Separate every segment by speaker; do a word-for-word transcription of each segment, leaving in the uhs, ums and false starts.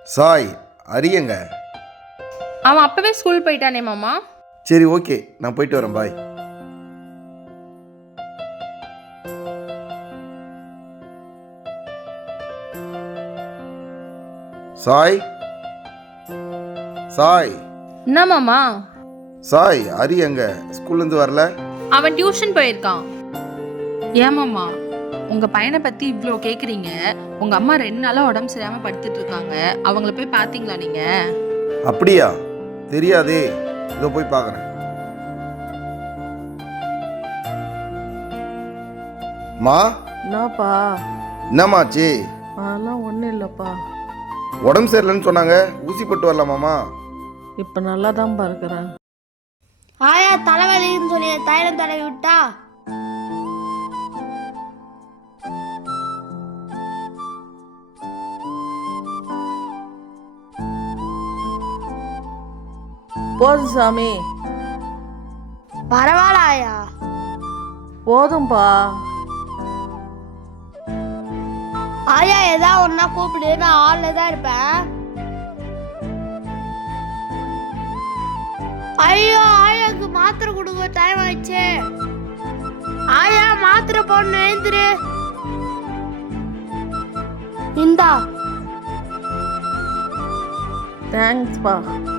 Speaker 1: சாய், அரியங்க.
Speaker 2: அவன் அப்பவே ஸ்கூல் போயிட்டானே மாமா.
Speaker 1: சரி, ஓகே, நான் போயிட்டு வரேன். பாய். சாய், சாய்.
Speaker 2: என்ன மாமா?
Speaker 1: சாய், அரி எங்க? ஸ்கூல்லேருந்து வரல?
Speaker 2: அவன் டியூஷன் போயிருக்கான். ஏன் மாமா உங்க பையனை பத்தி இவ்வளோ கேக்குறீங்க? உங்க அம்மா ரெண்டு நாளா உடம்பு சரியாம படுத்துட்டு இருக்காங்க. அவங்கள போய் பாத்தீங்களா நீங்க?
Speaker 1: அப்படியா? தெரியாதே. இதோ போய் பார்க்குறேன். மா.
Speaker 3: என்னப்பா?
Speaker 1: என்னம்மாச்சு?
Speaker 3: அதெல்லாம் ஒன்றும் இல்லைப்பா.
Speaker 1: உடம்பு சரியில்லைன்னு சொன்னாங்க. ஊசி போட்டு வரலாமாம்மா?
Speaker 3: இப்போ நல்லா தான்ப்பா இருக்கிறேன்.
Speaker 4: ஆயா தலைவலின்னு சொல்லி தைலம் தடவி விட்டா.
Speaker 3: போதும் சாமி,
Speaker 4: பரவாயில்ல ஆயா.
Speaker 3: போதும்பா.
Speaker 4: ஆயா ஏதா ஒன்னா கூப்பிடு, நான் ஆள்ல தான் இருப்பேன். ஐயோ ஆயாக்கு மாத்திரை கொடுக்க டைம் ஆயிடுச்சு. ஆயா மாத்திரை போடணும், எழுந்துரு. இந்தா.
Speaker 3: தேங்க்ஸ்ப்பா.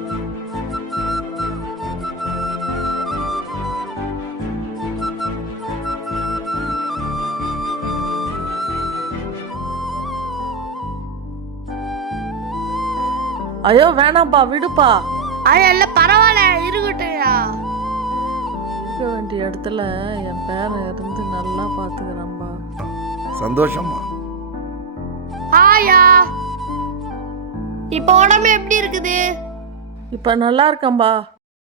Speaker 3: ஐயோ வேணாம்ப்பா, விடுப்பா.
Speaker 4: ஆயா இல்ல பரவாயில்ல, இருக்கட்டும்.
Speaker 3: இருக்க வேண்டிய இடத்துல என் பேரன் இருந்து நல்லா பார்த்துக்கிறேன்பா.
Speaker 1: சந்தோஷமா?
Speaker 4: ஆயா இப்ப உடம்பு எப்படி இருக்குது?
Speaker 3: இப்போ நல்லா இருக்கேன்பா.